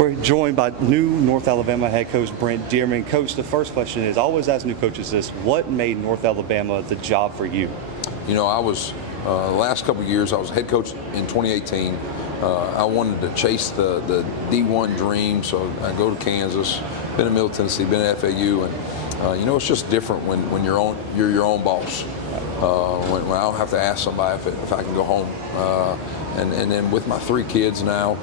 We're joined by new North Alabama head coach Brent Dearmon. Coach, the first question is, I always ask new coaches this: what made North Alabama the job for you? You know, I was the last couple of years I was head coach in 2018. I wanted to chase the D1 dream, so I go to Kansas, been in Middle Tennessee, been at FAU, and you know, it's just different when you're your own boss. When I don't have to ask somebody if I can go home. And then with my 3 kids now,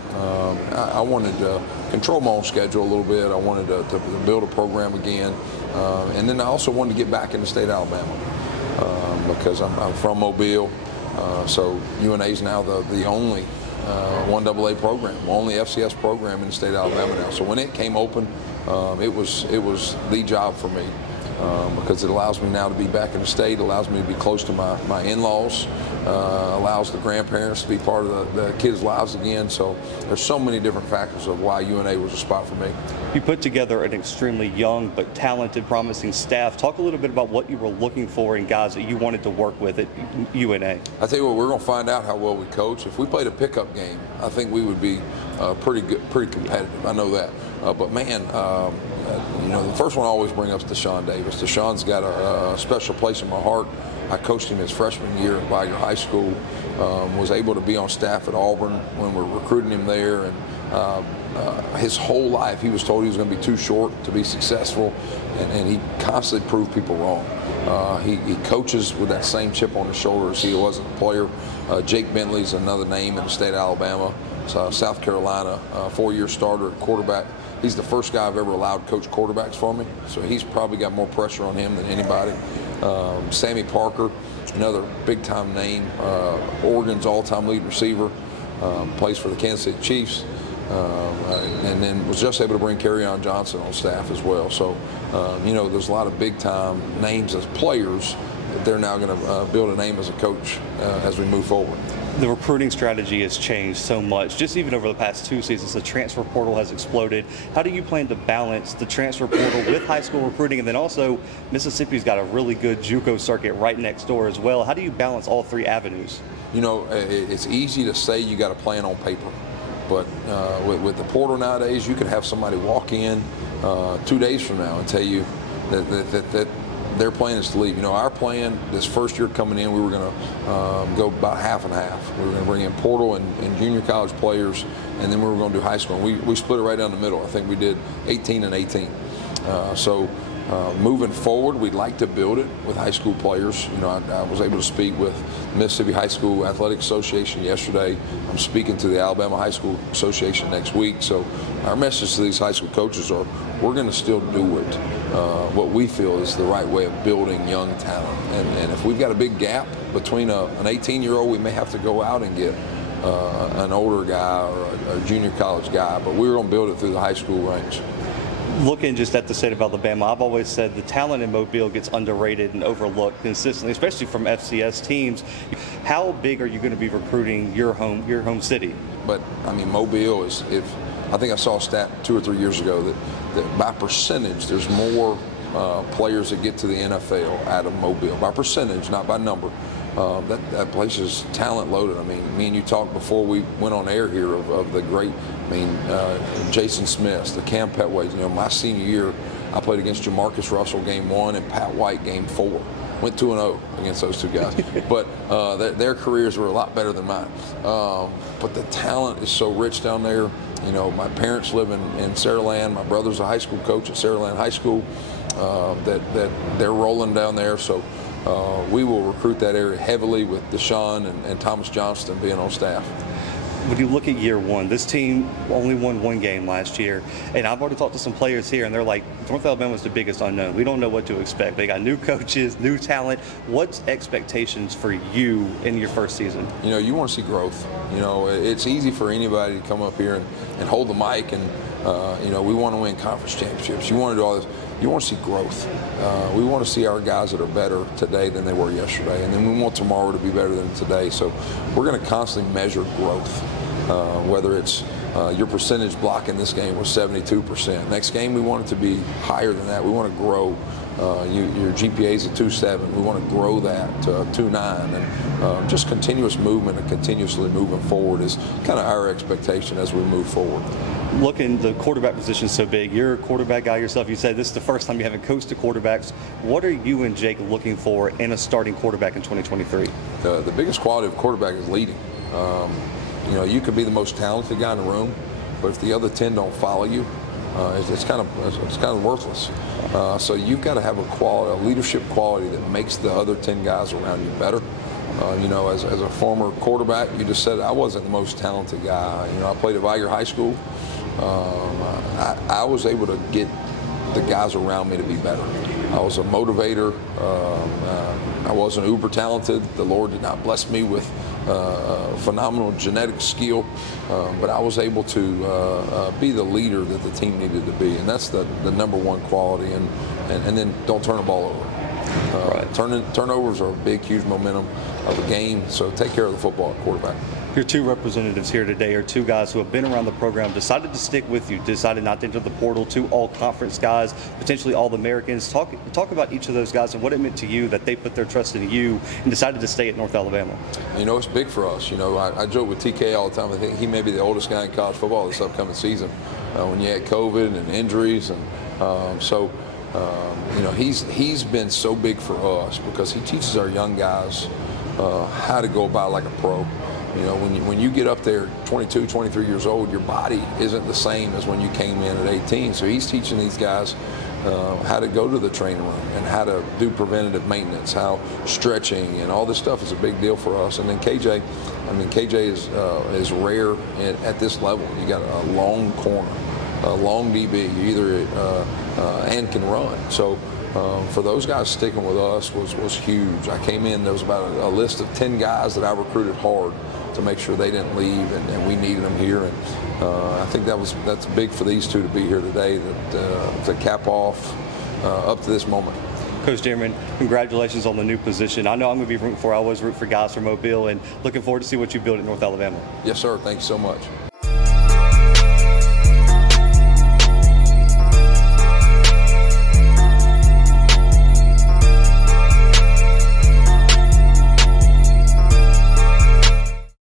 I wanted to control my own schedule a little bit. I wanted to build a program again. And then I also wanted to get back in the state of Alabama because I'm from Mobile. So UNA is now the only 1AA program, only FCS program in the state of Alabama now. So when it came open, it was the job for me. Because it allows me now to be back in the state, allows me to be close to my in-laws, allows the grandparents to be part of the kids' lives again. So there's so many different factors of why UNA was a spot for me. You put together an extremely young but talented, promising staff. Talk a little bit about what you were looking for in guys that you wanted to work with at UNA. I tell you what, we're going to find out how well we coach. If we played a pickup game, I think we would be pretty good, pretty competitive. I know that. But man, you know, the first one I always bring up is Deshaun Davis. Deshaun's got a special place in my heart. I coached him his freshman year at Viger High School. Was able to be on staff at Auburn when we were recruiting him there, and his whole life he was told he was going to be too short to be successful, and he constantly proved people wrong. He coaches with that same chip on his shoulder as he was as a player. Jake Bentley's another name in the state of Alabama. South Carolina, 4-year starter at quarterback. He's the first guy I've ever allowed to coach quarterbacks for me, so he's probably got more pressure on him than anybody. Sammy Parker, another big-time name, Oregon's all-time lead receiver, plays for the Kansas City Chiefs, and then was just able to bring Kerryon Johnson on staff as well. So, you know, there's a lot of big-time names as players that they're now going to build a name as a coach as we move forward. The recruiting strategy has changed so much. Just even over the past 2 seasons, the transfer portal has exploded. How do you plan to balance the transfer portal with high school recruiting? And then also, Mississippi's got a really good JUCO circuit right next door as well. How do you balance all 3 avenues? You know, it's easy to say you got a plan on paper, but with the portal nowadays, you can have somebody walk in 2 days from now and tell you that their plan is to leave. You know, our plan this first year coming in, we were going to go about half and half. We were going to bring in portal and junior college players, and then we were going to do high school. And we split it right down the middle. I think we did 18 and 18. Moving forward, we'd like to build it with high school players. You know, I was able to speak with Mississippi High School Athletic Association yesterday. I'm speaking to the Alabama High School Association next week. So our message to these high school coaches are, we're going to still do it what we feel is the right way of building young talent. And if we've got a big gap between an 18-year-old, we may have to go out and get an older guy or a junior college guy. But we're going to build it through the high school range. Looking just at the state of Alabama, I've always said the talent in Mobile gets underrated and overlooked consistently, especially from FCS teams. How big are you going to be recruiting your home city? But I mean, Mobile is, I think I saw a stat 2 or 3 years ago that by percentage, there's more players that get to the NFL out of Mobile. By percentage, not by number. That place is talent loaded. I mean, me and you talked before we went on air here of the great, Jason Smith, the Cam Petways. You know, my senior year, I played against Jamarcus Russell game 1 and Pat White game 4. Went 2-0 against those 2 guys. But their careers were a lot better than mine. But the talent is so rich down there. You know, my parents live in Saraland. My brother's a high school coach at Saraland High School. That they're rolling down there. So we will recruit that area heavily with Deshaun and Thomas Johnston being on staff. When you look at year 1, this team only won 1 game last year, and I've already talked to some players here, and they're like, North Alabama's the biggest unknown. We don't know what to expect. They got new coaches, new talent. What's expectations for you in your first season? You know, you want to see growth. You know, it's easy for anybody to come up here and hold the mic and, you know, we want to win conference championships. You want to do all this. You want to see growth. We want to see our guys that are better today than they were yesterday, and then we want tomorrow to be better than today. So we're going to constantly measure growth, whether it's your percentage block in this game was 72%. Next game we want it to be higher than that. We want to grow Your GPA is a 2.7. We want to grow that to 2.9, and just continuous movement and continuously moving forward is kind of our expectation as we move forward. Looking, the quarterback position is so big. You're a quarterback guy yourself. You said this is the first time you haven't coached the quarterbacks. What are you and Jake looking for in a starting quarterback in 2023? The biggest quality of quarterback is leading. You could be the most talented guy in the room, but if the other 10 don't follow you, it's kind of worthless. So you've got to have a leadership quality that makes the other 10 guys around you better. As a former quarterback, you just said I wasn't the most talented guy. I played at Viger High School. I was able to get the guys around me to be better. I was a motivator. I wasn't uber talented. The Lord did not bless me with phenomenal genetic skill, but I was able to be the leader that the team needed to be, and that's the number one quality. And then don't turn the ball over. Right. Turnovers are a big, huge momentum of a game, so take care of the football at quarterback. Your two representatives here today are two guys who have been around the program, decided to stick with you, decided not to enter the portal, two all-conference guys, potentially All-Americans. Talk about each of those guys and what it meant to you that they put their trust in you and decided to stay at North Alabama. It's big for us. I joke with TK all the time. I think he may be the oldest guy in college football this upcoming season when you had COVID and injuries. And he's been so big for us because he teaches our young guys how to go about like a pro. When you get up there 22, 23 years old, your body isn't the same as when you came in at 18. So he's teaching these guys how to go to the training room and how to do preventative maintenance, how stretching and all this stuff is a big deal for us. And then KJ is rare at this level. You got a long corner, a long DB, and can run. So for those guys sticking with us was huge. I came in, there was about a list of 10 guys that I recruited hard to make sure they didn't leave, and we needed them here. And I think that's big for these two to be here today, to cap off up to this moment. Coach Dearmon, congratulations on the new position. I know I'm going to be rooting for. I always root for guys from Mobile, and looking forward to see what you build at North Alabama. Yes, sir. Thank you so much.